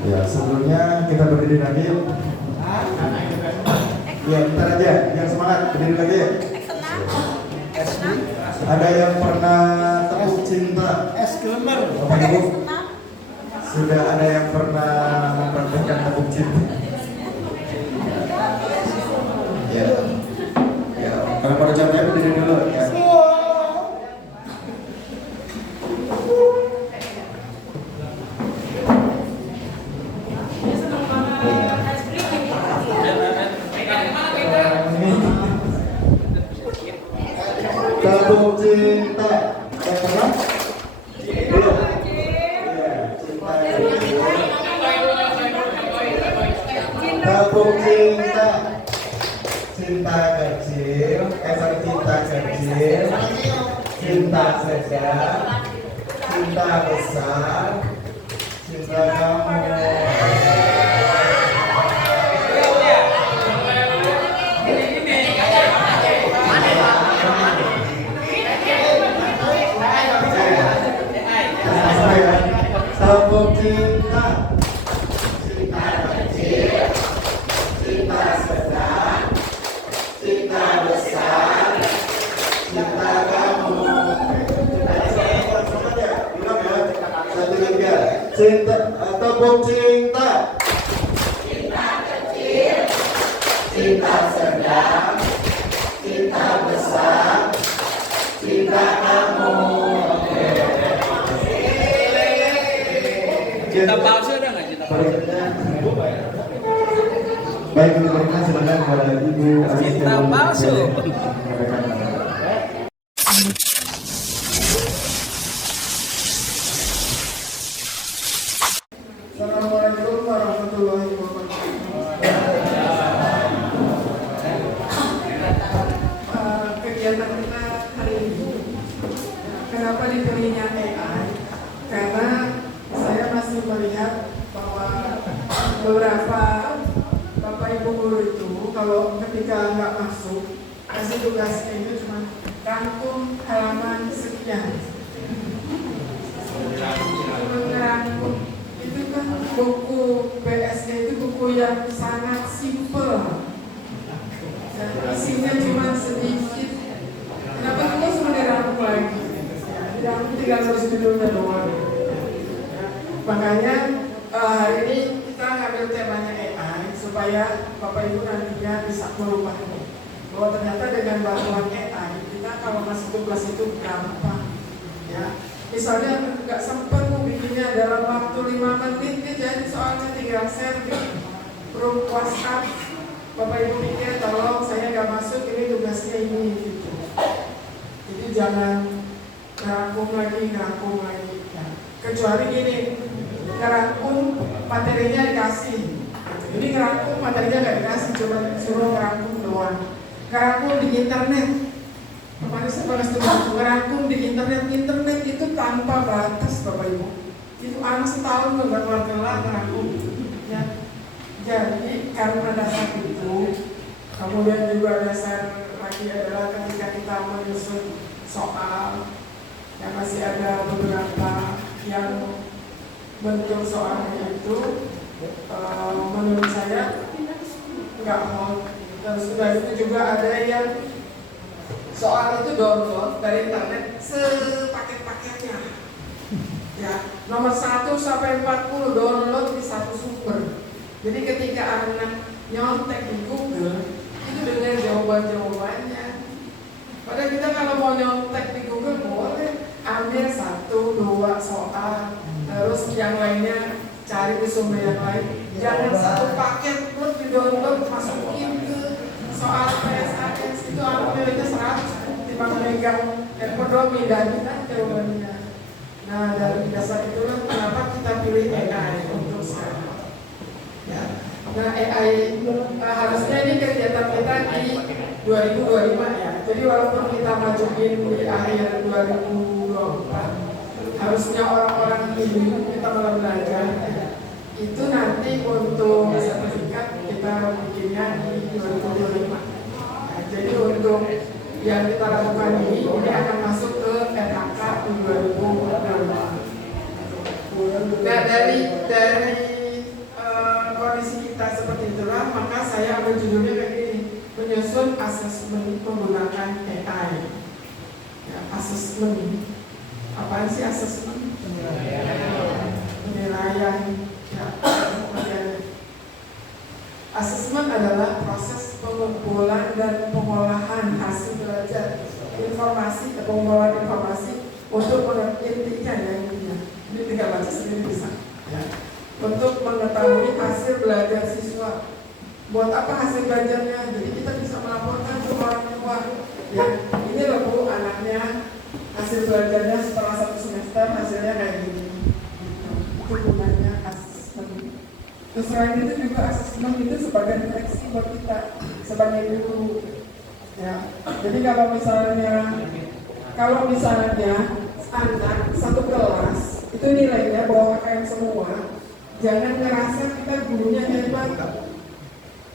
Ya, sebelumnya kita berdiri lagi yuk. Ya, bentar aja, yang semangat berdiri lagi yuk. Ada yang pernah tepuk cinta? Bapak Ibu, sudah ada yang pernah mempraktikkan tepuk cinta? Ya, ya. Kalau pada capek berdiri dulu ya. Tepuk cinta, yang pernah? Belum? Iya, cinta. Tepuk cinta, cinta kecil, cinta kecil, cinta sedang, cinta besar, cinta kamu. Tepuk cinta, cinta kecil, cinta sedang, cinta besar, cinta kamu. Cinta, tepuk cinta, cinta kecil, cinta sedang, cinta besar, cinta kamu. Cinta palsu ada nggak cinta palsu? Baik, untuk berkenan silakan kepada Ibu Cinta palsu. Assalamualaikum warahmatullahi wabarakatuh. Kegiatan kita hari ini, kenapa dipilihnya AI? Karena saya masih melihat bahwa beberapa Bapak Ibu guru itu kalau ketika nggak masuk kasih tugasnya itu cuma rangkum halaman sekian, cuma ngerangkum. Itu kan buku BSD itu buku yang sangat simple dan isinya cuma sedikit. Kenapa kita suruh dirangkum lagi? Dirangkum tinggal terus judulnya doang. Makanya hari ini kita ngambil temanya AI supaya Bapak Ibu nantinya bisa merubah bahwa ternyata dengan bantuan AI kita kalau masuk tugas itu gampang, ya. Misalnya nggak sempat bikinnya dalam waktu 5 menit, dia jadi soalnya tinggal share di grup WhatsApp. Bapak Ibu pikir tolong saya nggak masuk, ini tugasnya ini gitu. Jadi jangan ngerangkum lagi. Ya. Kecuali gini, ngerangkum materinya dikasih. Ini ngerangkum materinya nggak dikasih, cuma suruh ngerangkum doang. Ngerangkum di internet. Kemarin saya pernah studi ngerangkum di internet itu tanpa batas, Bapak Ibu. Itu anak setahun nggak keluar ngerangkum. Ya. Jadi karena dasar itu, kemudian juga dasar lagi adalah ketika kita menyusun soal yang masih ada beberapa yang bentuk soalnya itu menurut saya nggak mau. Dan sudah itu juga ada yang soal itu download dari internet sepaket-paketnya, ya, nomor 1 sampai 40 download di satu sumber. Jadi ketika anak nyontek di Google itu dengan jawaban-jawabannya. Padahal kita kalau mau nyontek di Google boleh ambil 1-2 soal, terus yang lainnya cari di sumber yang lain. Jangan satu paket pun di download masukin ke soal PSAS itu anak nilainya 100, timbang megang handphone doang pindahin kan jawabannya. Nah dari dasar itulah kenapa kita pilih AI untuk sekarang. Ya. Nah AI harusnya ini kegiatan kita di 2025 ya. Jadi walaupun kita majuin di akhir 2024, harusnya orang-orang ini kita mulai belajar. Itu nanti untuk sertifikat kita bikinnya di 2025. Nah, jadi untuk yang kita lakukan ini akan masuk ke RHK di 2025. Nah dari menggunakan AI. Ya, assessment. Apaan sih assessment? Penilaian. Ya, assessment adalah proses pengumpulan dan pengolahan hasil belajar informasi, pengumpulan informasi untuk intinya ya intinya. Ini tinggal baca sendiri bisa. Ya. Untuk mengetahui hasil belajar siswa. Buat apa hasil belajarnya? Jadi kita bisa melaporkan ke orang tua. Ya, ini loh Bu, anaknya hasil belajarnya setelah 1 semester hasilnya kayak gini. Itu gunanya asesmen. Terus selain itu juga asesmen itu sebagai refleksi buat kita sebagai guru. Ya, jadi kalau misalnya anak satu kelas itu nilainya bawah KM semua, jangan ngerasa kita gurunya hebat.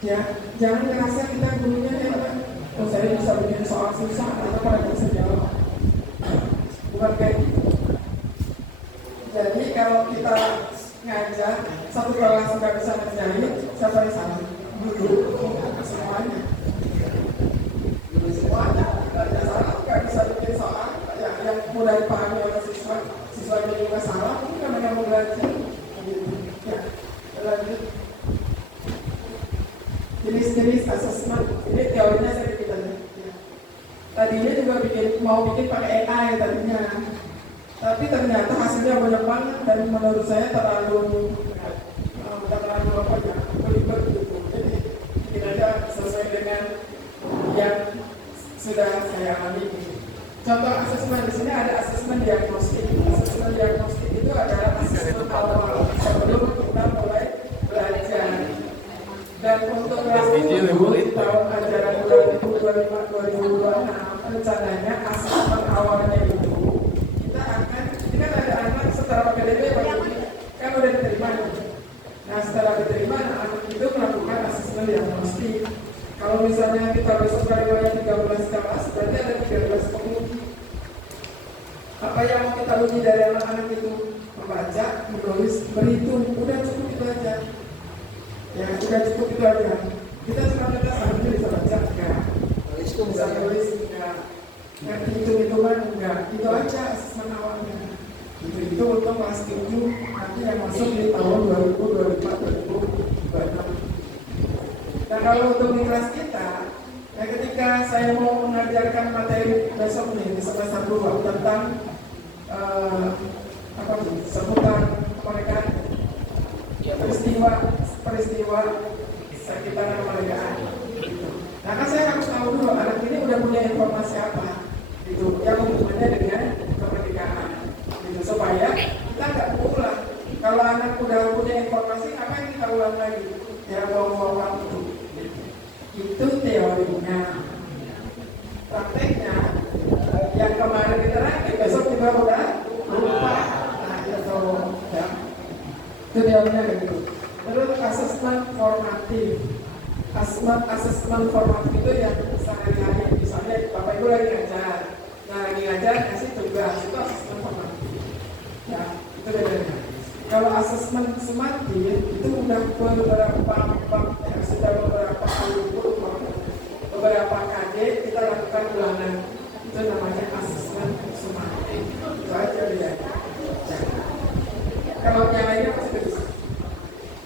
Ya, jangan ngerasa kita gurunya hebat. Oh, saya bisa bikin soal susah atau pada bisa jawab. Bukan kayak gitu. Jadi kalau kita ngajar satu kelas nggak bisa ngerjain, siapa yang salah? Guru. Semuanya. Semuanya nggak salah, nggak bisa bikin soal yang mudah dipahami oleh siswa. Siswanya juga salah, ini namanya mau belajar. Ya, lanjut. Jenis-jenis asesmen, ini teorinya saya bikin tadi. Ya. Tadinya juga mau bikin pakai AI tadinya, tapi ternyata hasilnya banyak banget dan menurut saya terlalu berlibat gitu. Jadi bikin aja sesuai dengan yang sudah saya alami. Contoh asesmen di sini ada asesmen diagnostik. Asesmen diagnostik itu adalah asesmen awal sebelum kita mulai belajar. Dan untuk kelas 7 tahun ajaran 2025-2026 rencananya asesmen awalnya itu kita akan, ini kan ada anak setelah PDB kan udah diterima. Nah setelah diterima anak itu melakukan asesmen diagnostik. Kalau misalnya kita besok kali 13 kelas berarti ada 13 penguji. Apa yang mau kita uji dari anak-anak itu? Membaca, menulis, berhitung, udah cukup itu aja. Ya, sudah cukup itu aja. Kita sebenarnya harusnya bisa baca, enggak. Bisa tulis, enggak. Ngerti hitung-hitungan, enggak. Itu aja asesmen awalnya. Itu untuk kelas 7, nanti yang masuk di tahun 2024-2026. Nah kalau untuk di kelas kita, ya ketika saya mau mengajarkan materi besok nih di semester 2 tentang seputar mereka peristiwa sekitar kemerdekaan. Nah kan saya harus tahu dulu anak ini udah punya informasi apa itu yang hubungannya dengan kemerdekaan, gitu, supaya kita nggak ulang. Kalau anak udah punya informasi, apa yang kita ulang lagi? Ya buang-buang waktu. Itu teorinya. Prakteknya yang kemarin diterangin besok kita udah lupa. Nah itu ya. Itu teorinya begitu. Terus asesmen formatif. Asesmen formatif itu yang sehari-hari. Misalnya Bapak Ibu lagi ngajar. Nah lagi ngajar kasih tugas, itu asesmen formatif. Ya, itu bedanya. Kalau asesmen sumatif itu udah beberapa KD kita lakukan ulangan, itu namanya asesmen sumatif. Itu aja dia. Kalau yang lainnya pasti bisa.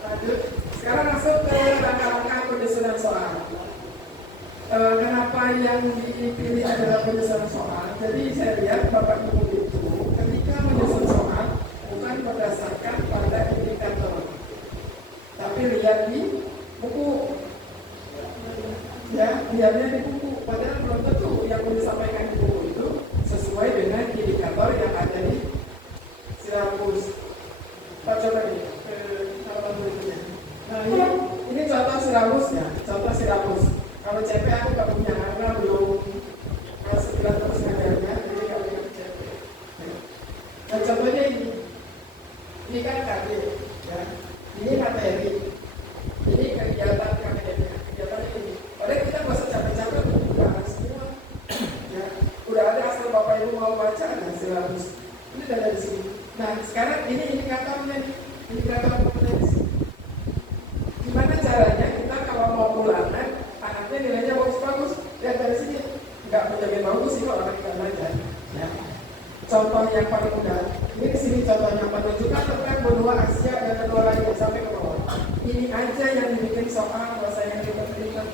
Lanjut. Sekarang masuk ke langkah-langkah penyusunan soal. Kenapa yang dipilih adalah penyusunan soal? Jadi saya lihat Bapak Ibu itu ketika menyusun soal bukan berdasarkan pada indikator, tapi lihat di buku. Ya, lihatnya di buku. Padahal belum tentu yang disampaikan di buku itu sesuai dengan indikator yang ada di silabus. Pak coba nih, halaman berikutnya. Nah ini contoh silabusnya, contoh silabus. Kalau CP aku nggak punya karena belum segera terus ngajarnya, jadi nggak punya CP. Nah contohnya ini kan KD, ya. Ini materi, ini kegiatan KD-nya, kegiatan ini. Padahal kita nggak usah capek-capek untuk bahas semua. Ya, udah ada asal Bapak Ibu mau baca ada silabus. Ini udah ada di sini. Nah sekarang ini indikatornya, indikator kompetensi. Gimana caranya kita kalau mau ulangan, anaknya nilainya bagus-bagus, lihat dari sini contoh yang paling mudah. Ini di sini contohnya menunjukkan tentang benua Asia dan benua lainnya sampai ke bawah. Ini aja yang dibikin soal bahasa yang ribet-ribet.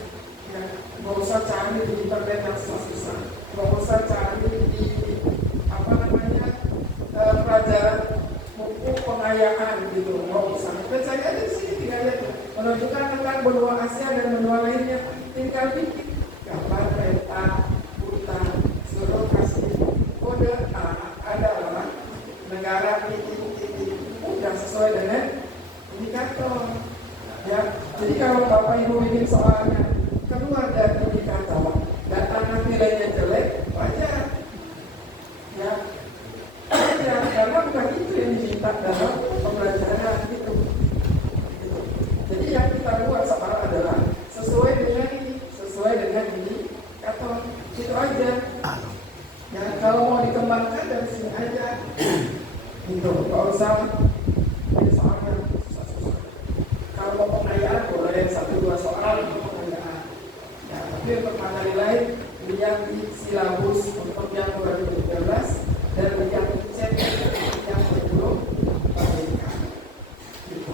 Ya, nggak usah cari di internet yang susah-susah. Nggak usah cari di apa namanya pelajaran buku pengayaan gitu. Nggak usah. Dan saya ada di sini tinggal lihat menunjukkan tentang benua Asia dan benua lainnya. Tinggal bikin gambar kereta, hutan, suruh kasih kode adalah negara titik-titik udah sesuai dengan indikator. Ya, jadi kalau Bapak Ibu bikin soalnya keluar dari indikator, data nilainya jelek, wajar. Ya, wajar karena bukan itu yang diminta dalam pembelajaran itu. Jadi yang kita buat soal adalah sesuai dengan indikator, itu aja. Ya, kalau mau dikembangkan dari sini aja, gitu. Kalau usah soalnya susah-susah. Kalau mau pengayaan boleh 1-2 soal untuk pengayaan. Ya, tapi untuk materi lain lihat di silabus untuk yang 2013 dan lihat di cek yang belum dipublikasikan. Gitu.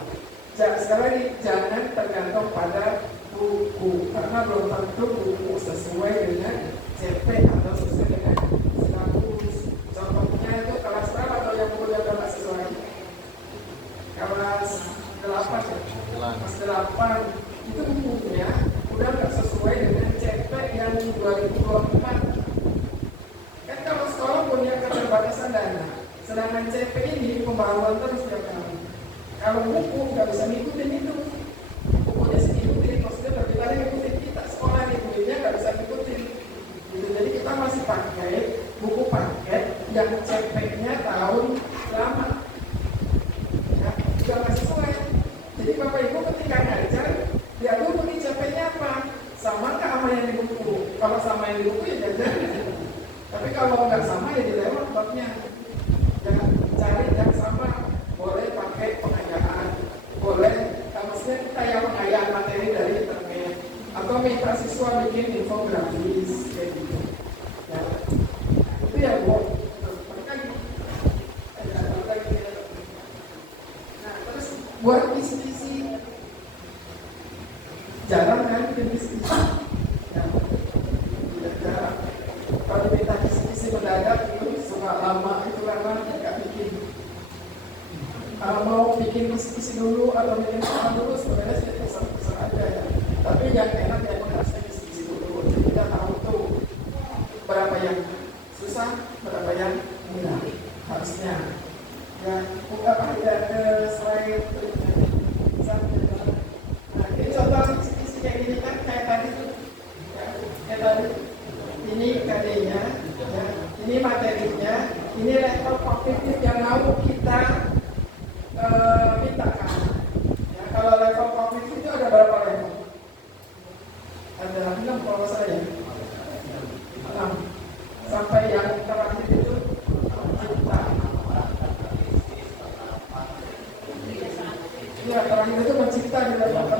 Sekali lagi jangan tergantung pada buku karena belum tentu buku sesuai dengan CP atau sesuai dengan silabus. Contohnya itu kelas berapa atau yang buku yang tidak sesuai? Kelas 8 ya? Kelas 8 itu bukunya udah nggak sesuai dengan CP yang 2024. Kan kalau sekolah punya keterbatasan dana, sedangkan CP ini pembaharuan terus tiap tahun. Kalau buku nggak bisa ngikutin itu, bukunya sih ngikutin, maksudnya berbeda ngikutin kita sekolah nih, bukunya nggak bisa ngikutin. Gitu. Jadi kita masih pakai buku paket yang CP-nya tahun lama, ya, juga nggak sesuai. Jadi Bapak Ibu ketika ngajar, dia dulu nih CP-nya apa? Sama nggak sama yang di buku? Kalau sama yang di buku ya jajan. Tapi kalau nggak sama ya dilewat babnya. Jangan cari yang sama. Boleh pakai pengayaan, boleh maksudnya kita yang pengayaan materi dari internet, atau minta siswa bikin infografis kayak gitu. Ya, itu ya Bu. Nah, terus buat diskusi, jarang kan bikin diskusi. Ya, tidak jarang. Kalau minta diskusi mendadak itu suka lama itu karena nggak bikin. Kalau mau bikin diskusi dulu atau bikin soal dulu sebenarnya saya pesan aja ya. Tapi yang enak ya harusnya diskusi dulu. Jadi kita tahu tuh berapa yang susah, berapa yang mudah harusnya. Ya, buka pada slide berikutnya. Nah, ini contoh diskusi kayak gini kan kayak tadi tuh. Ya, kayak tadi. Ini KD-nya, ya. Ini materinya, ini level kognitif yang mau kita mintakan. Ya, kalau level kognitif itu ada berapa level? Ada 6 kalau saya. 6. Sampai yang terakhir itu cinta. Ya, terakhir itu mencipta di level 6.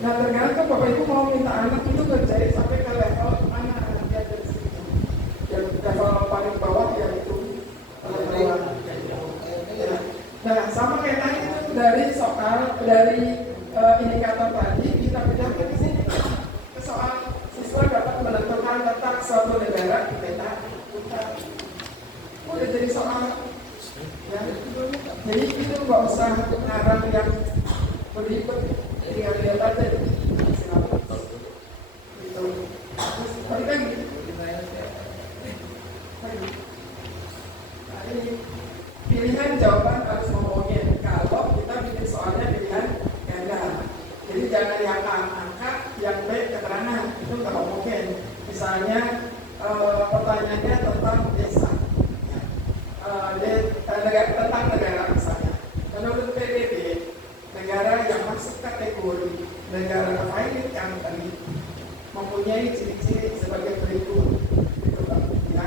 Nah, tergantung Bapak Ibu mau minta anak itu kerjain sampai ke level mana dia dari situ. Yang level paling bawah ya itu level. Nah, sama kayak tadi itu dari soal dari indikator tadi kita pindah ke sini ke soal siswa dapat menentukan letak suatu negara di peta hutan. Udah jadi soal, ya. Jadi itu nggak usah ngarang yang berikut, tinggal lihat aja gitu. Terus balik lagi. Nah, ini pilihan jawaban harus homogen kalau kita bikin soalnya pilihan ganda. Jadi jangan yang A angka, yang B keterangan, itu nggak homogen. Misalnya pertanyaannya tentang desa, tentang negara misalnya. Menurut PBB, negara yang masuk kategori negara violent country mempunyai ciri-ciri sebagai berikut. Gitu, ya.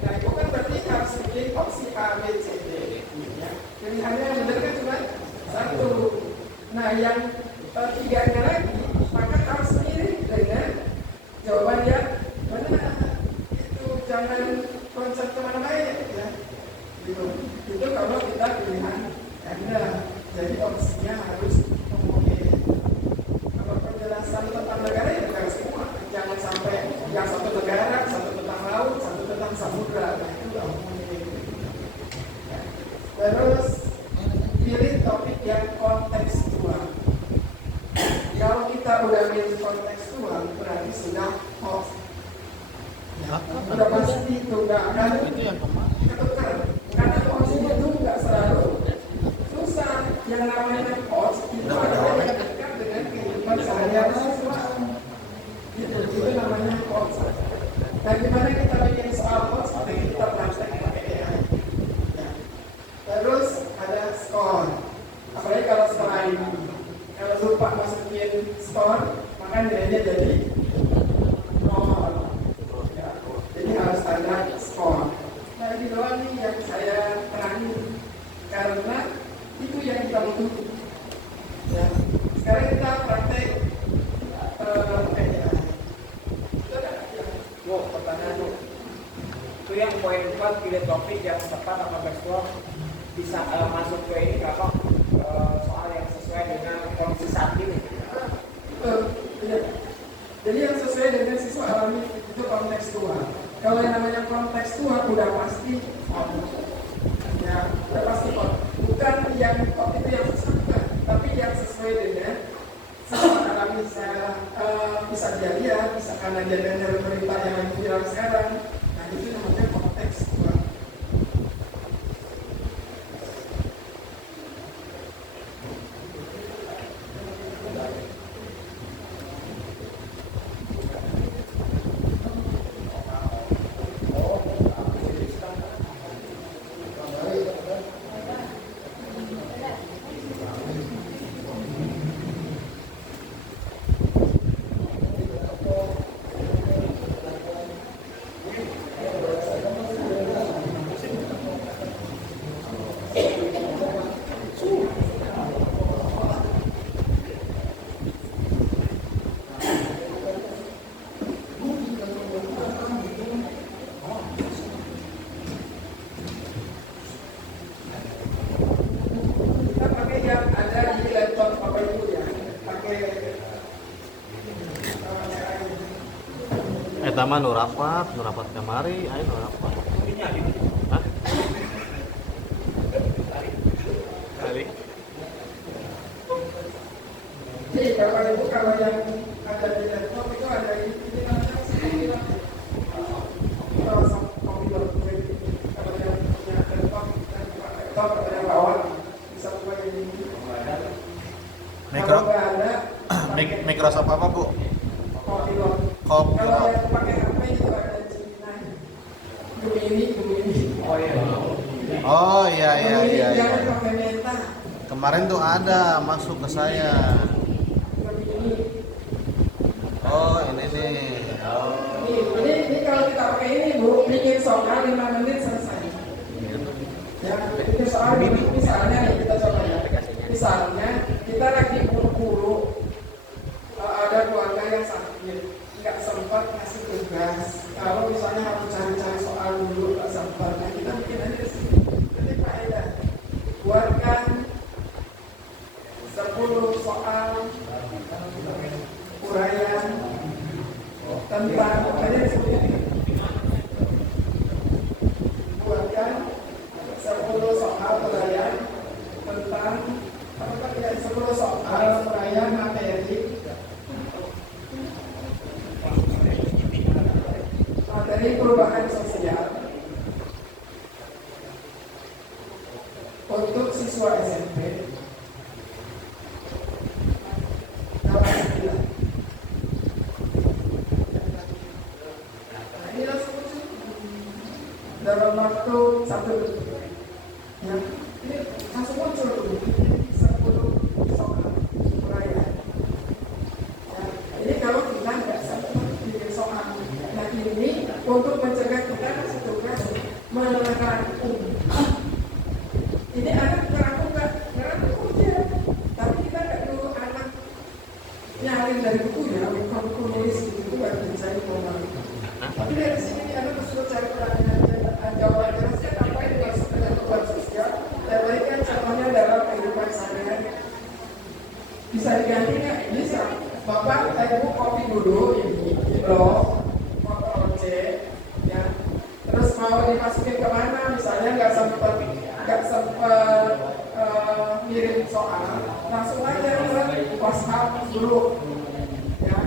Nah, itu kan berarti harus bikin opsi A, B, C, D. Ya. Pilihannya yang benar kan cuma 1. Nah, yang 3-nya lagi, maka harus mirip dengan jawaban yang benar. Itu jangan konsep kemana Jadi opsinya harus memenuhi. Kalau penjelasan tentang negara ya negara semua. Jangan sampai yang satu negara, satu tentang laut, satu tentang samudra. Nah itu nggak memenuhi. Terus pilih topik yang kontekstual. Kalau kita udah milih kontekstual berarti sudah hoax. Ya, udah pasti itu nggak akan ketukar. Karena hoax itu nggak selalu susah. Yang namanya hoax itu adalah yang dekat dengan kehidupan sehari-hari siswa. Itu namanya hoax. Nah, gimana kita bikin soal hoax? Kita praktek pakai AI. Terus ada skor. Apalagi kalau setelah ini, kalau lupa masukin skor, maka nilainya jadi 0. Ya, jadi harus ada skor. Nah ini doang nih yang saya terangin, karena itu yang kita butuh. Ya. Sekarang kita praktek Pertanyaan Bu, itu yang poin 4 pilih topik yang tepat atau kontekstual bisa masuk ke ini kalau soal yang sesuai dengan kondisi saat ini. Jadi yang sesuai dengan siswa alami itu kontekstual. Kalau yang namanya kontekstual udah pasti ya udah pasti bukan yang itu yang susah bukan, tapi yang sesuai dengan siswa alami secara bisa dia lihat, bisa karena dia dengar berita yang lagi viral sekarang. Nah itu namanya kontekstual. Eta mah nu rapat kemari, ayo nu rapat. Hah? Kali. Jadi kalau yang ada di laptop itu ada ini namanya sih. Kalau komputer kalau yang punya laptop dan laptop ada yang bawah bisa buka ini. Kalau nggak ada Microsoft apa, Bu? Copilot. Copilot. Kalau yang pakai HP itu ada Gemini. Oh iya. Jangan pakai Meta. Kemarin tuh ada masuk ke saya. Gemini. Oh ini nih. Ini kalau kita pakai ini Bu, bikin soal 5 menit selesai. Ya, itu soal misalnya nih kita coba ya. Misalnya kita lagi buru-buru, ada keluarga yang sakit, nggak sempat ngasih tugas. Kalau misalnya harus cari-cari soal dulu, nggak sempat. Nah kita bikin aja di sini. Jadi faedah, buatkan 10 soal uraian tentang ada seperti ini. Buatkan 10 soal uraian tentang apa ya 10 soal uraian materi perubahan sosial untuk siswa SMP kelas 9. Nah, ini langsung muncul dalam waktu 1 detik. Ya, ini langsung muncul tuh 10 soal uraian. Ya, ini kalau kita nggak sempat bikin soal. Nah ini untuk mencegah bisa diganti nggak? Bisa. Bapak, ibu copy dulu ini di blog, Ctrl C, ya. Terus mau dimasukin kemana? Misalnya nggak sempat ngirim soal, langsung aja ke WhatsApp grup, ya.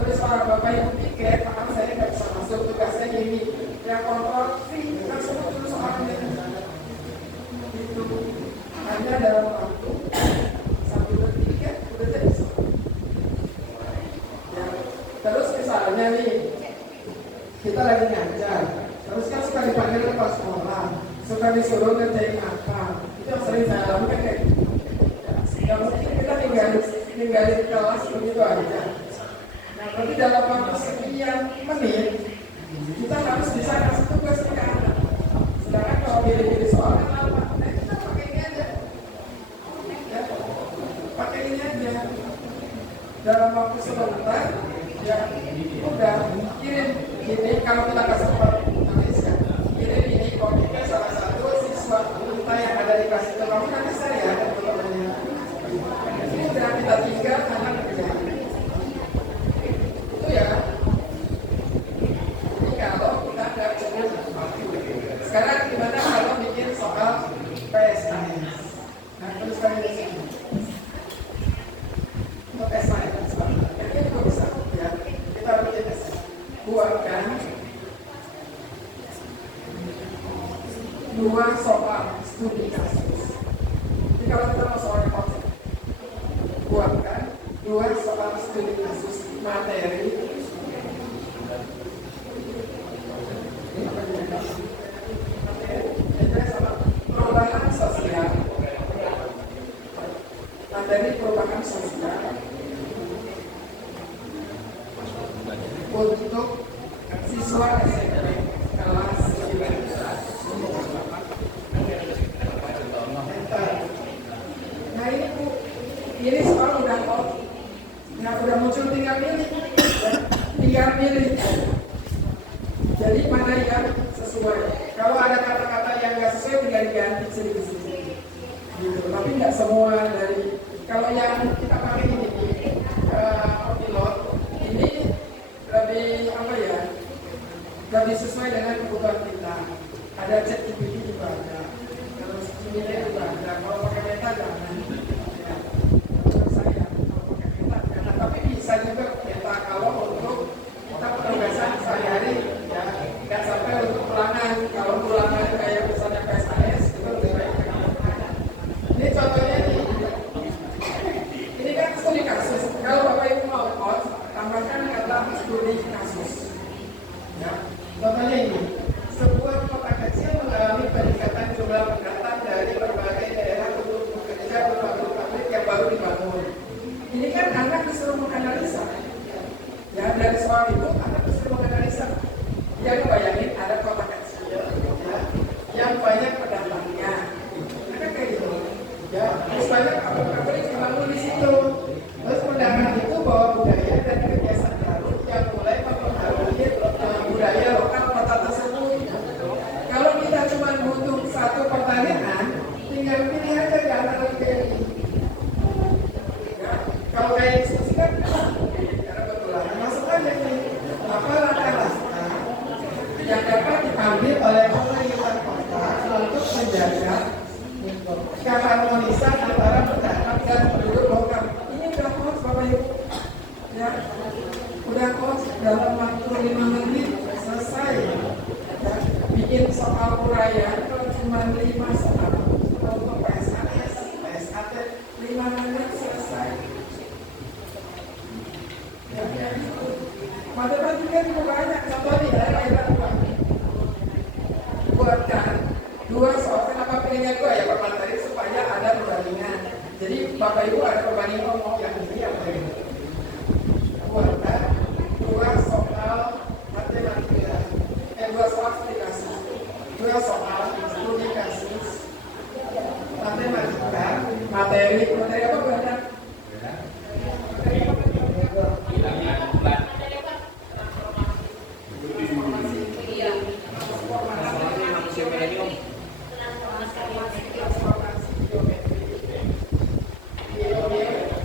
Terus kalau bapak ibu pikir, maaf saya nggak bisa masuk, tugasnya gini, ya kontrol V, langsung tulis soalnya. Itu hanya dalam waktu 1 detik ya, udah jadi soal. Ya. Terus misalnya nih, kita lagi ngajar, terus kan suka dipanggil ke kelas sekolah, suka disuruh ngerjain apa, itu yang sering saya lakukan kayak gitu. Ya mungkin kita ninggalin kelas begitu aja. Nah, berarti dalam waktu sekian menit kita harus bisa kasih tugas ke anak. Sedangkan kalau pilih-pilih soal kan lama, nah kita pakai ini aja. Ya, pakai ini aja. Dalam waktu sebentar, ya udah kirim. Ini kalau kita kasih tulis kan, kirim ini copy ke salah satu siswa kita yang ada di kelas itu. Kamu nanti saya ada fotonya. Ini udah kita tinggal anak kerja. Itu ya. Ini kalau kita nggak cukup. Sekarang gimana kalau bikin soal PSKS? Nah, terus kami di sini. Untuk PSKS, ini juga bisa ya. Kita bikin PSKS. Buatkan 2 soal studi kasus. Jadi kalau kita mau soalnya konsep, buatkan 2 soal studi kasus materi. Perubahan sosial, materi perubahan sosial untuk siswa SMP kelas 9. Nah ini Bu, ini soal udah out. Nah udah muncul tinggal pilih. Jadi mana yang sesuai? Kalau ada kata-kata yang nggak sesuai tinggal diganti sedikit-sedikit. Gitu. Tapi nggak semua dari. Kalau yang kita pakai ini pilot, ini lebih apa ya? Lebih sesuai dengan kebutuhan kita. Ada ChatGPT juga ada. Terus ini juga ada. Kalau pakai meta jangan. Ya. Menurut saya kalau pakai meta jangan. Tapi bisa juga meta kalau untuk kita penugasan sehari-hari ya nggak sampai untuk ulangan. Kalau ulangan kayak misalnya PSKS itu lebih baik. Ini contohnya nih. Ini kan studi kasus. Kalau Bapak Ibu mau out, tambahkan kata studi kasus. Ya. Contohnya ini. Sebuah kota kecil mengalami peningkatan jumlah pendatang dari berbagai daerah untuk bekerja pabrik-pabrik yang baru dibangun. Ini kan anak disuruh menganalisa. Ya, dari soal itu anak disuruh menganalisa. Dia bayangin ada kota kecil ya, yang banyak pendatangnya. Kan kayak gitu. Ya, terus banyak pabrik yang bangun di situ. Terus pendatang itu bawa budaya dan kebiasaan baru yang mulai mempengaruhi budaya lokal kota tersebut. Kalau kita cuma butuh satu pertanyaan, tinggal pilih aja di antara kayak ini. Ya, kalau kayak diskusi kan, karena betulan masuk aja nih. Apa langkah-langkah yang dapat diambil oleh pemerintah kota untuk menjaga keharmonisan antara pendatang dan penduduk lokal. Ini udah kos Bapak Ibu. Ya, udah kos dalam waktu 5 menit selesai. Ya, bikin soal uraian kalau cuma 5 soal untuk PSKS, PSKT 5 menit selesai. Ya, matematika juga banyak. Contoh nih, ada buatkan 2 soal. Kenapa pilihnya 2 ya Pak Materi supaya ada perbandingan. Jadi Bapak Ibu ada perbandingan yang ini yang ini. Buatkan 2 soal matematika, 2 soal studi kasus, 2 soal studi kasus matematika, materi apa banyak?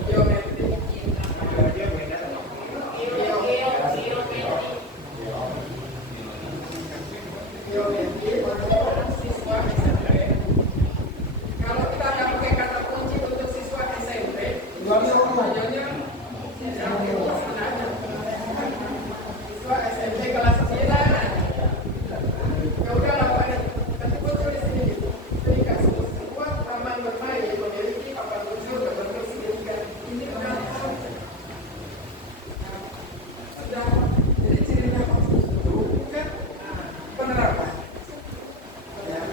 Geometri Soalnya banyaknya yang kelas aja. Siswa SMP kelas 9. Ya udah lah Pak, nanti gue tulis di sini. Jadi kasih semua taman bermain memiliki papan tujuh berbentuk segitiga. Ini udah sudah. Jadi cirinya itu kan penerapan, ya,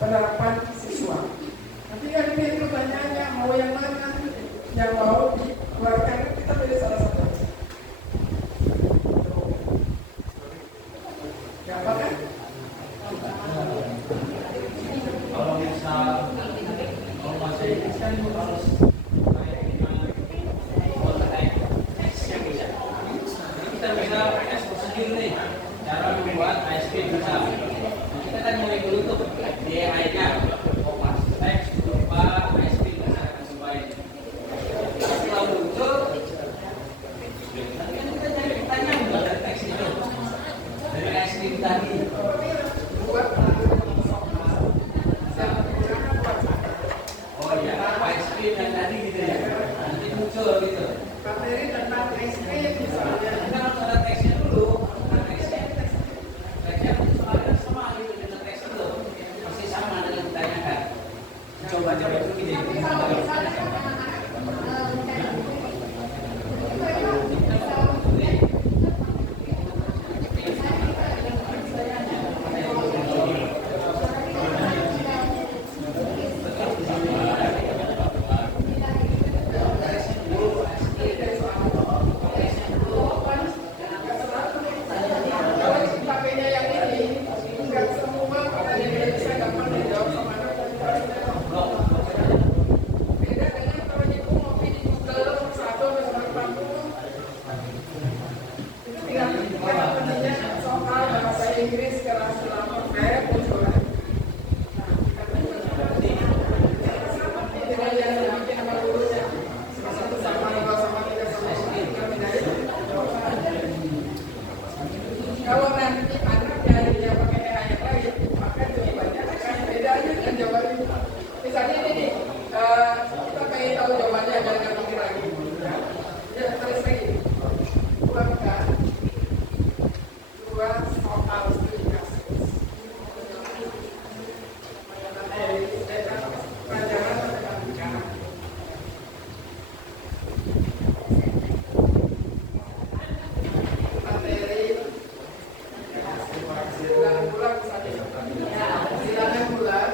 penerapan siswa. Nanti kan ini pertanyaannya mau yang mana? Yang mau dikeluarkan kita pilih salah satu. Ya apa kan? Kalau misal kalau bahasa Inggris kan itu harus kayak gimana buat teksnya bisa. Jadi kita bisa ekspor sendiri nih cara membuat ASP bisa. Nah, kita kan mulai dulu tuh DIY-nya, kopas teks berupa ASP bisa sesuai. Setelah muncul, nanti kan kita cari pertanyaan dari teks itu, dari ASP tadi. Oh iya, ASP dan tadi gitu ya. Nanti muncul gitu. Materi tentang SP misalnya. Kita harus ada teksnya dulu. Nah, teksnya soalnya sama gitu dengan teks itu. Pasti sama dengan ditanyakan. Coba itu gini. Kalau pakainya yang ini, nggak semua pertanyaan bisa gampang dijawab sama anak. Beda dengan kalau ibu ngopi di Google 1/40. Itu tinggal pentingnya soal bahasa Inggris kelas 8 kayak muncul. Dengan yang dibikin sama gurunya, sama 1 sama 2 sama 3 sama 4. Kalau nanti anak nyarinya pakai AI yang lain, maka jawabannya akan beda aja dengan jawabannya. Misalnya ini nih, kita pengen tahu jawabannya agar nggak mikir lagi. Ya, terus lagi. Buatkan 2 soal studi kasus. Pelajaran matematika. Materi bulan misalnya. Silangan bulan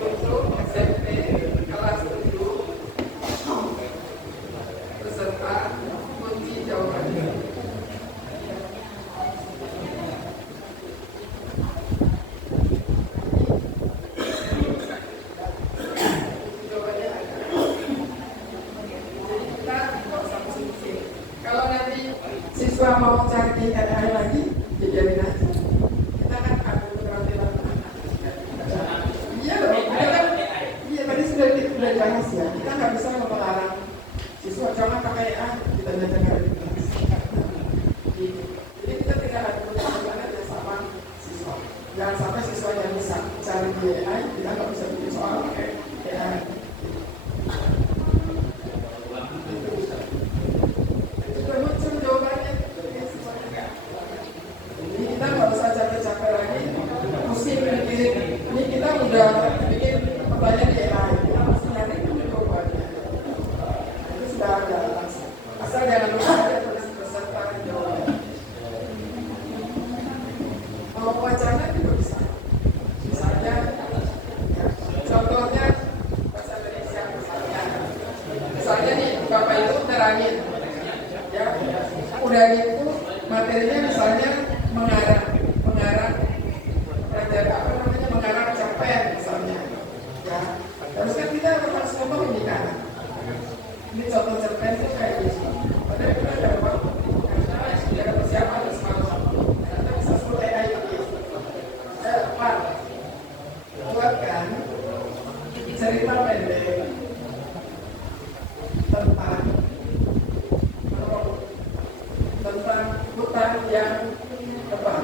untuk SMP kelas 7 beserta kunci jawabannya. Jawabannya ada. Jadi kita nggak usah pusing-pusing. Kalau nanti siswa mau cari AI lagi, dijamin aja. Kita kan ada keterampilan anak. Iya loh, kita kan, iya tadi sudah bahas ya. Kita nggak bisa melarang siswa jangan pakai AI, kita jangan. Jadi kita tidak ada keterampilan aja sama siswa. Jangan sampai siswa yang bisa cari di AI, kita nggak bisa bikin soal pakai AI. Sudah muncul jawabannya. Ini kita nggak usah capek-capek lagi, pusing mikirin. Ini kita udah bikin pertanyaan di AI, kita harus nyari jawabannya. Itu sudah ada. Asal jangan lupa ada tulis peserta jawabannya. Kalau wacana juga bisa. Misalnya, ya, contohnya bahasa Indonesia misalnya. Misalnya nih, Bapak itu terangin. Ya, udah gitu materinya misalnya mengarah mengarah capaian misalnya, ya. Terus kan kita harus ngomong ini kan, ini contoh cerpen itu kayak gitu. Padahal kita ada waktu, ada persiapan ada semangat. Kita bisa suruh AI ini. Pak, buatkan cerita pendek tentang hutan yang apa?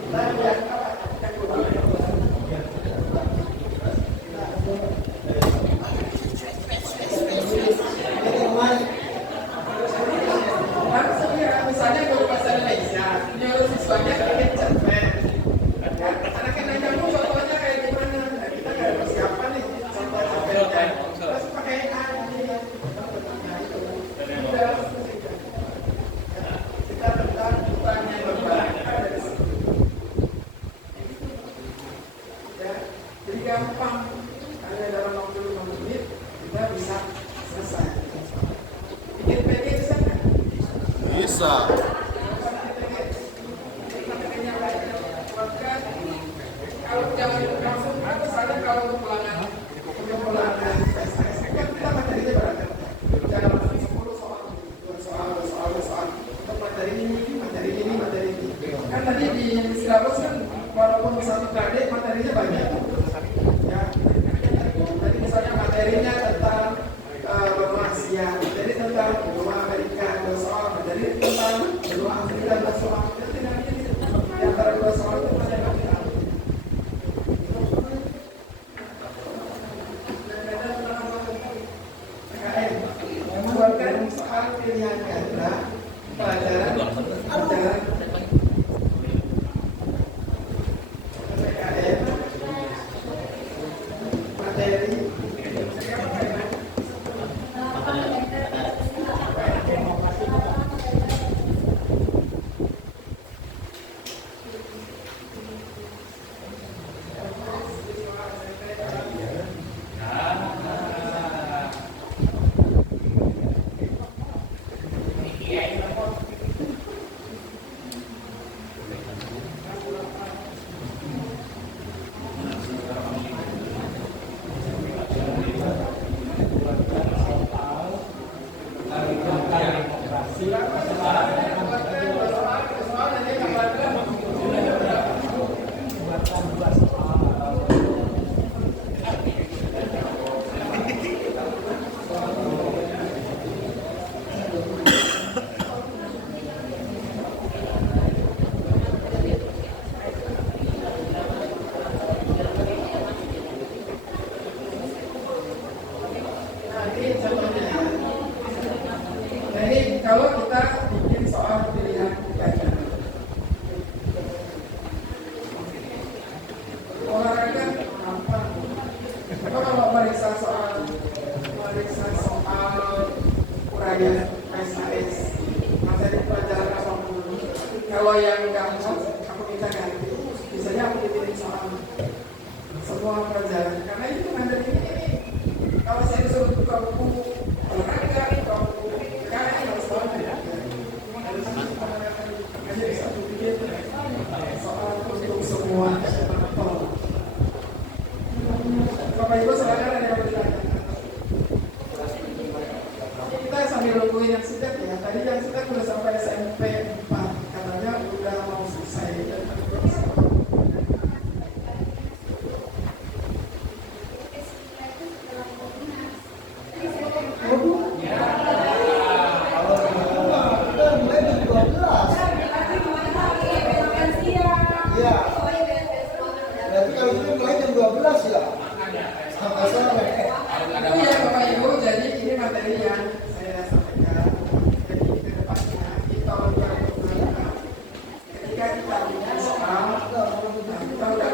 Hutan yang apa? Yang gampang. Hanya dalam waktu 5 menit kita bisa selesai. Bikin PG bisa nggak? Bisa. Kalau jangan langsung, misalnya kalau untuk pelanggan PSS, kan kita materinya beragam. Jangan langsung 10 soal, 2 soal. Untuk materi ini. Kan tadi di silabus kan walaupun satu KD materinya banyak. Ya, tadi misalnya materinya tentang benua Asia, materi tentang benua Amerika, 2 soal, materi tentang benua Afrika, 2 soal. Itu tidak di antara 2 soal itu ada yang kita ambil. Membuatkan soal pilihan ganda pelajaran PKN materi Jadi kalau kita bikin soal pilihan ganda, olahraga apa? Kalau meriksa soal uraian SAS, materi pelajaran apa dulu. Kalau yang gampang, aku minta ganti. Biasanya aku bikin soal semua pelajaran. Karena itu ada ini. Kalau saya disuruh buka buku olahraga, buka buku PKN, harus tahu tidak? Hanya bisa bikin soal untuk semua level. Bapak Ibu silakan ada yang bertanya. Kita sambil nungguin yang sidat ya. Tadi yang sidat sudah sampai SMP 4, katanya udah mau selesai. Berarti kalau itu mulai jam 12 ya? Sampai sore. Itu ya Bapak Ibu, jadi ini materi yang saya sampaikan. Jadi ke depannya kita ketika kita punya soal, kita udah